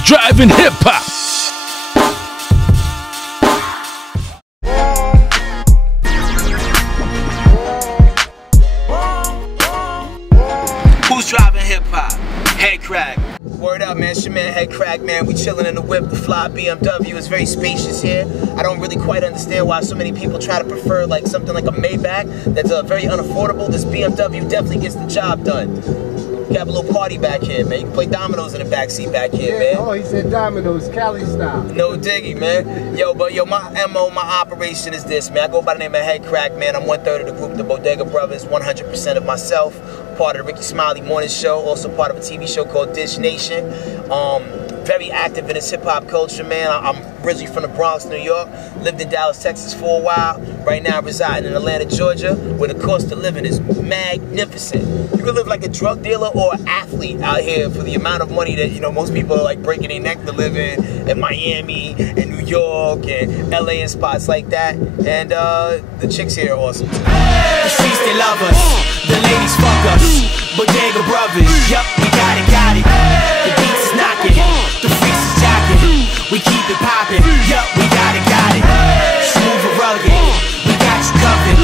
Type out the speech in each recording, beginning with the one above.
Who's Driving Hip Hop? Who's Driving Hip Hop? Headkrack. Word up, man. It's your man Headkrack, man. We chilling in the whip. The fly BMW is very spacious here. I don't really quite understand why so many people try to prefer like something like a Maybach that's very unaffordable. This BMW definitely gets the job done. We have a little party back here, man. You can play dominoes in the backseat back here, man. Oh, he said dominoes, Cali style. No diggy, man. Yo, my MO, my operation is this, man. I go by the name of Headkrack, man. I'm 1/3 of the group, the Bodega Brothers, 100% of myself. Part of the Ricky Smiley Morning Show, also part of a TV show called Dish Nation. Very active in this hip-hop culture, man. I'm originally from the Bronx, New York. Lived in Dallas, Texas for a while. Right now residing in Atlanta, Georgia, where the cost of living is magnificent. You can live like a drug dealer or an athlete out here for the amount of money that, you know, most people are like breaking their neck to live in Miami, and New York, and LA, and spots like that. And the chicks here are awesome too. The streets, they love us. The ladies fuck us. Bodega Brothers, yup, we got it, got it. The beats is knocking, the freaks is jocking. We keep it popping, yup, we got it, got it. Smooth and rugged, we got you covered.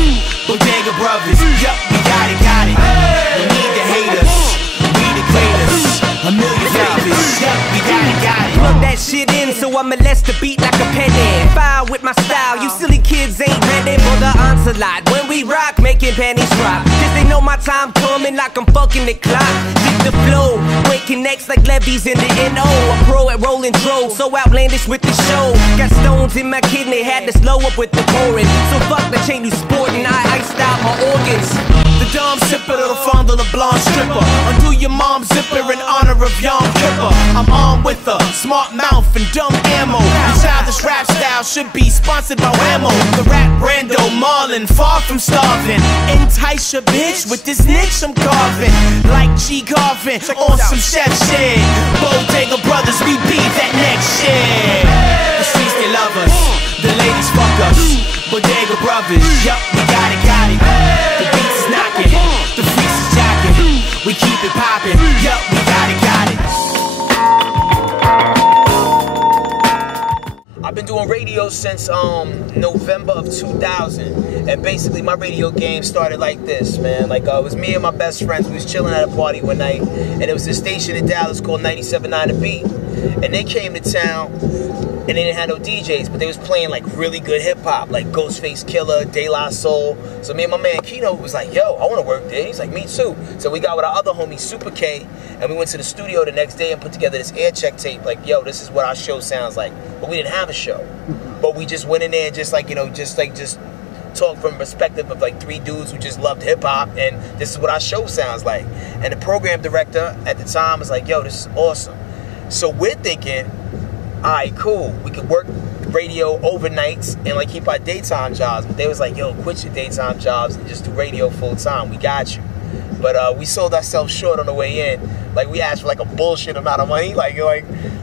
Bodega Brothers, yup, we got it, got it. No need to hate us, we the greatest. A million flavors, yup, we got it, got it. Plug that shit in, so I'ma let the beat like a penny. Fire with my style, you silly kids ain't ready for the onslaught. When we rock, making panties drop. Cause they know my time coming like I'm fucking the clock. Dig the flow, when connects like levies in the NO. A pro at rolling drove, so outlandish with the show. Got stones in my kidney, had to slow up with the pouring. So fuck the chain you sporting, I iced out my organs. The dumb sipper, the fondle, the blonde stripper. Undo your mom's zipper in honor of Yom Kippur. I'm on with a smart mouth and dumb ammo. The childish rap style should be sponsored by Whammo. The rap Brando Marlin, far from starving. Entice your bitch with this niche I'm carving. Like G Garvin on some chef shit. Bodega Brothers, we beat that next shit. The streets, they love us. The ladies fuck us. Bodega Brothers, yup, we got it, got it. The beats is knocking, the freaks is jocking. We keep it popping, yup, we got it, got it. I've been doing radio since November of 2000, and basically my radio game started like this, man. Like it was me and my best friends. We was chilling at a party one night, and it was a station in Dallas called 97.9 The Beat, and they came to town, and they didn't have no DJs, but they was playing like really good hip hop, like Ghostface Killer, De La Soul. So me and my man Kino was like, "Yo, I want to work there." He's like, "Me too." So we got with our other homie Super K, and we went to the studio the next day and put together this air check tape. Like, "Yo, this is what our show sounds like." But we didn't have a show, but we just went in there and just like, you know, just talk from a perspective of like three dudes who just loved hip hop, and this is what our show sounds like. And the program director at the time was like, "Yo, this is awesome." So we're thinking, alright, cool, we could work radio overnights and like keep our daytime jobs. But they was like, "Yo, quit your daytime jobs and just do radio full time. We got you." But we sold ourselves short on the way in. Like we asked for like a bullshit amount of money. Like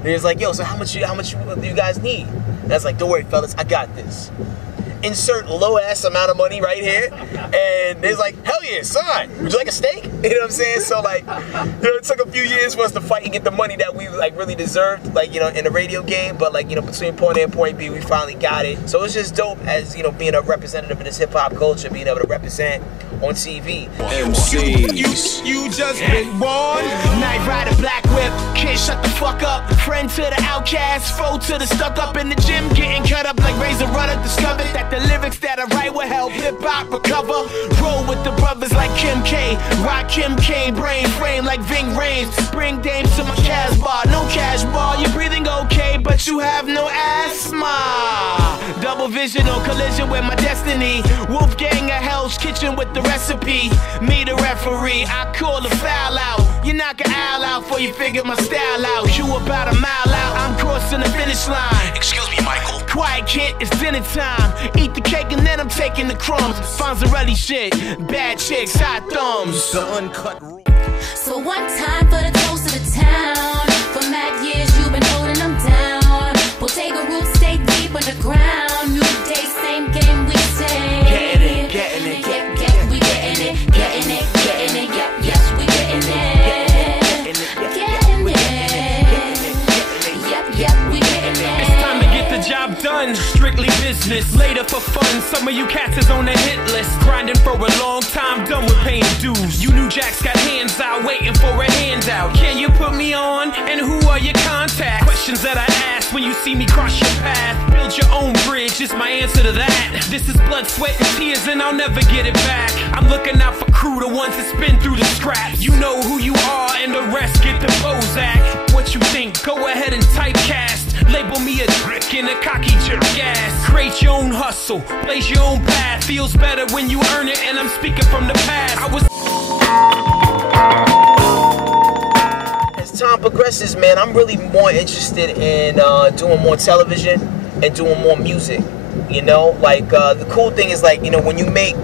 they was like, "Yo, so how much do you guys need?" And I was like, "Don't worry, fellas, I got this." Insert low ass amount of money right here, and they's like, "Hell yeah, son, would you like a steak?" You know what I'm saying? So like, you know, it took a few years for us to fight and get the money that we like really deserved, like, you know, in the radio game. But like, you know, between point A and point B, we finally got it. So it's just dope as, you know, being a representative in this hip hop culture, being able to represent on TV. MCs. You just been born. Night Rider, Black Whip, can't shut the fuck up. Friend to the outcast, foe to the stuck up in the gym, getting cut up like Razor Rudder. Discovered that the lyrics that I write will help hip hop recover. Roll with the brothers like Kim K, rock Kim K, brain frame like Ving Rhames. Bring dames to my cash bar, no cash bar. You're breathing okay, but you have no asthma. Double vision or collision with my destiny. Wolfgang of Hell's Kitchen with the recipe. Me the referee, I call the foul out. You knock an owl out before you figure my style out. You about a mile out, I'm crossing the finish line. Excuse me, Michael. Quiet kid, it's dinner time. Eat the cake and then I'm taking the crumbs. Fonzarelli shit, bad chicks, hot thumbs. The uncut rule. So one time for the toast of the town. For mad years you've been holding them down. Bodega roots stay deep underground. New day, same game, we stay. Getting it, getting it, we getting it, getting it, yep, yes, we getting it. Getting it. business. Later for fun, some of you cats is on the hit list. Grinding for a long time, done with paying dues. You new jacks got hands out, waiting for a handout. Can you put me on? And who are your contacts? Questions that I ask when you see me cross your path. Build your own bridge is my answer to that. This is blood, sweat, and tears, and I'll never get it back. I'm looking out for crew, the ones that spin through the scraps. You know who you are, and the rest get the Bozak. What you think? Go ahead and typecast. Label me a trick and a cocky jerk ass. Create your own hustle, blaze your own path. Feels better when you earn it, and I'm speaking from the past. As time progresses, man, I'm really more interested in doing more television and doing more music. You know, like the cool thing is, like, you know, when you make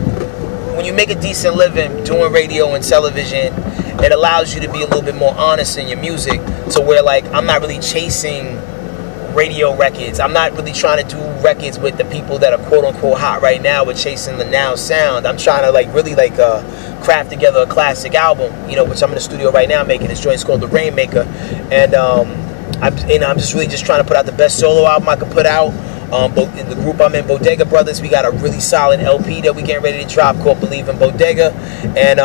a decent living doing radio and television, it allows you to be a little bit more honest in your music, to where, like, I'm not really chasing radio records. I'm not really trying to do records with the people that are quote unquote hot right now. We're chasing the now sound. I'm trying to, like, really, like, craft together a classic album, you know, which I'm in the studio right now making. This joint's called The Rainmaker, and I'm just really just trying to put out the best solo album I could put out. In the group I'm in, Bodega Brothers, we got a really solid LP that we getting ready to drop called Believe in Bodega, and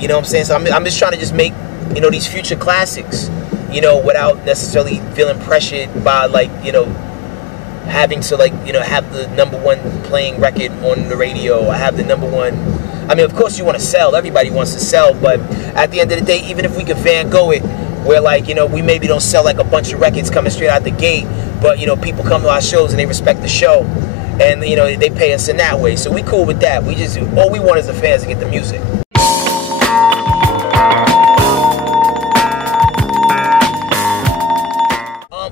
you know what I'm saying. So I'm just trying to just make, you know, these future classics, you know, without necessarily feeling pressured by, like, you know, having to, like, you know, have the #1 playing record on the radio. I have the #1. I mean, of course you want to sell. Everybody wants to sell, but at the end of the day, even if we could Van Gogh it, where, like, you know, we maybe don't sell like a bunch of records coming straight out the gate, but, you know, people come to our shows and they respect the show, and, you know, they pay us in that way. So we cool with that. We just, all we want is the fans to get the music.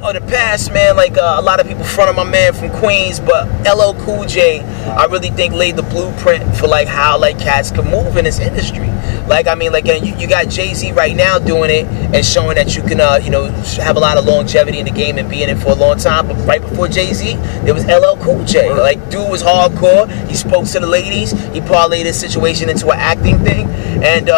Of the past, man, like a lot of people front of my man from Queens, but LL Cool J, I really think laid the blueprint for, like, how, like, cats can move in this industry. Like, I mean, like, you got Jay-Z right now doing it and showing that you can, you know, have a lot of longevity in the game and be in it for a long time. But right before Jay-Z, there was LL Cool J. Like, dude was hardcore. He spoke to the ladies. He parlayed his situation into an acting thing, and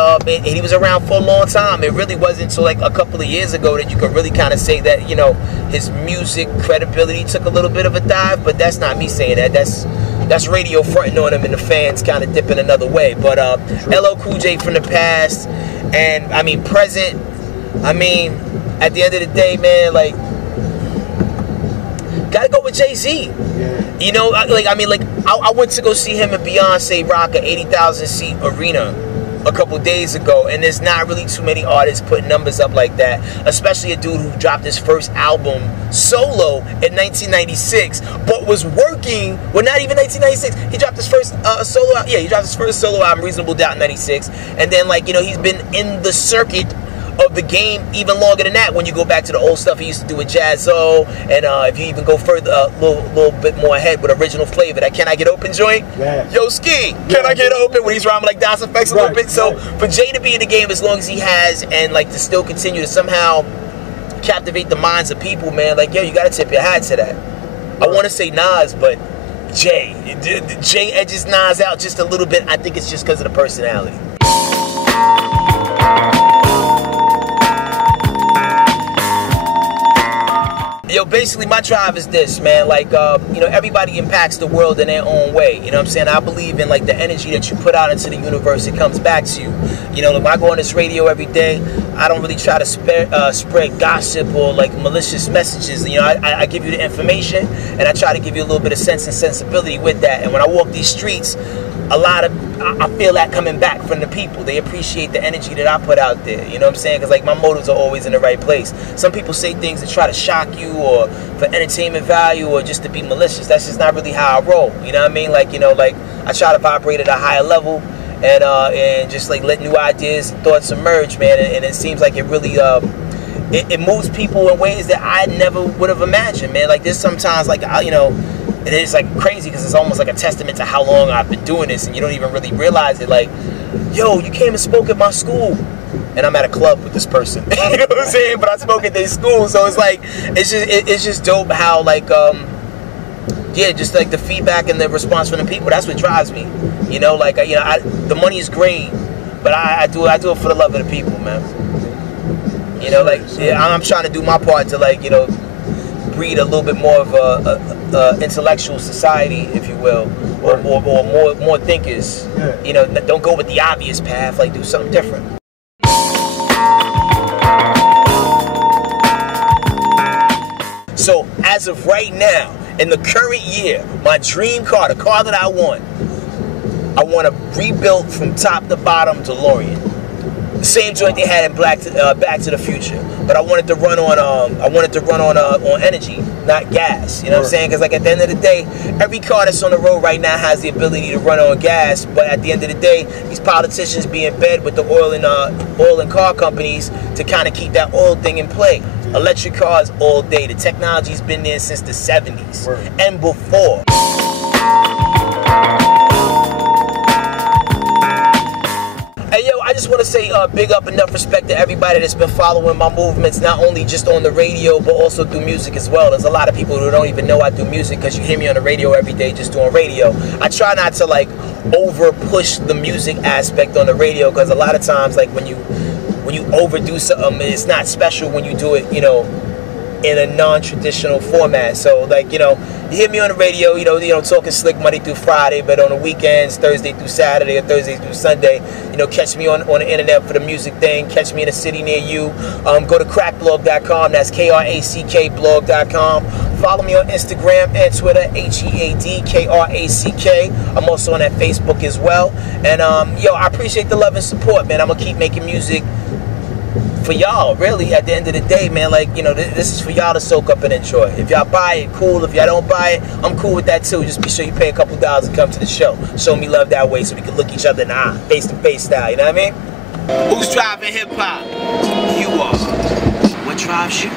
he was around for a long time. It really wasn't until, like, a couple of years ago that you could really kind of say that, you know, his music credibility took a little bit of a dive. But that's not me saying that. That's radio fronting on him and the fans kind of dipping another way. But LL Cool J from the past, and I mean present. I mean, at the end of the day, man, like, gotta go with Jay-Z. You know, like, I mean, like, I went to go see him and Beyonce rock an 80,000 seat arena a couple days ago, and there's not really too many artists putting numbers up like that, especially a dude who dropped his first album solo in 1996, but was working, well, not even 1996, he dropped his first he dropped his first solo album, Reasonable Doubt, in 96, and then, like, you know, he's been in the circuit of the game even longer than that when you go back to the old stuff he used to do with Jazzo, and if you even go further, a little bit more ahead with Original Flavor, that Can I Get Open joint? Yeah. Yo, Ski, Can I Get Open? When he's rhyming like Das Effects a little bit. So for Jay to be in the game as long as he has, and, like, to still continue to somehow captivate the minds of people, man, like, yo, you gotta tip your hat to that. I want to say Nas, but Jay edges Nas out just a little bit. I think it's just because of the personality. Yo, basically my drive is this, man, like, you know, everybody impacts the world in their own way, you know what I'm saying? I believe in, like, the energy that you put out into the universe, it comes back to you. You know, when I go on this radio every day, I don't really try to spread gossip or, like, malicious messages. You know, I give you the information, and I try to give you a little bit of sense and sensibility with that. And when I walk these streets, I feel that coming back from the people. They appreciate the energy that I put out there, you know what I'm saying? Because, like, my motives are always in the right place. Some people say things to try to shock you or for entertainment value or just to be malicious. That's just not really how I roll, you know what I mean? Like, you know, like, I try to vibrate at a higher level and just, like, let new ideas and thoughts emerge, man. And it seems like it really it moves people in ways that I never would have imagined, man. Like, there's sometimes, like, you know, and it's, like, crazy because it's almost like a testament to how long I've been doing this, and you don't even really realize it. Like, yo, you came and spoke at my school, and I'm at a club with this person. You know what I'm saying? But I spoke at their school, so it's like, it's just dope how, like, yeah, just, like, the feedback and the response from the people. That's what drives me. You know, like, you know, the money is great, but I do it for the love of the people, man. You know, like, yeah, I'm trying to do my part to, like, you know, breed a little bit more of intellectual society, if you will, or more thinkers. Yeah. You know, don't go with the obvious path. Like, do something different. So as of right now, in the current year, my dream car, the car that I want a rebuilt from top to bottom DeLorean. The same joint they had in Back to the Future, but I wanted to run on on energy, not gas. You know what I'm saying? Because like at the end of the day, every car that's on the road right now has the ability to run on gas. But at the end of the day, these politicians be in bed with the oil and car companies to kind of keep that oil thing in play. Electric cars all day. The technology's been there since the 70s and before. Hey yo, I just want to say big up, enough respect to everybody that's been following my movements, not only just on the radio, but also through music as well. There's a lot of people who don't even know I do music because you hear me on the radio every day just doing radio. I try not to like over push the music aspect on the radio, because a lot of times like when you overdo something, it's not special when you do it, you know, in a non-traditional format. So like, you know, you hear me on the radio, you know, talking slick Monday through Friday, but on the weekends, Thursday through Saturday or Thursday through Sunday, you know, catch me on the internet for the music thing. Catch me in a city near you. Go to crackblog.com. That's KRACK blog.com. Follow me on Instagram and Twitter, HEADKRACK. I'm also on that Facebook as well. And yo, I appreciate the love and support, man. I'm gonna keep making music for y'all, really, at the end of the day, man. Like, you know, this is for y'all to soak up and enjoy. If y'all buy it, cool. If y'all don't buy it, I'm cool with that too. Just be sure you pay a couple dollars and come to the show. Show me love that way so we can look each other in the eye, face to face style, you know what I mean? Who's driving hip hop? You are. What drives you?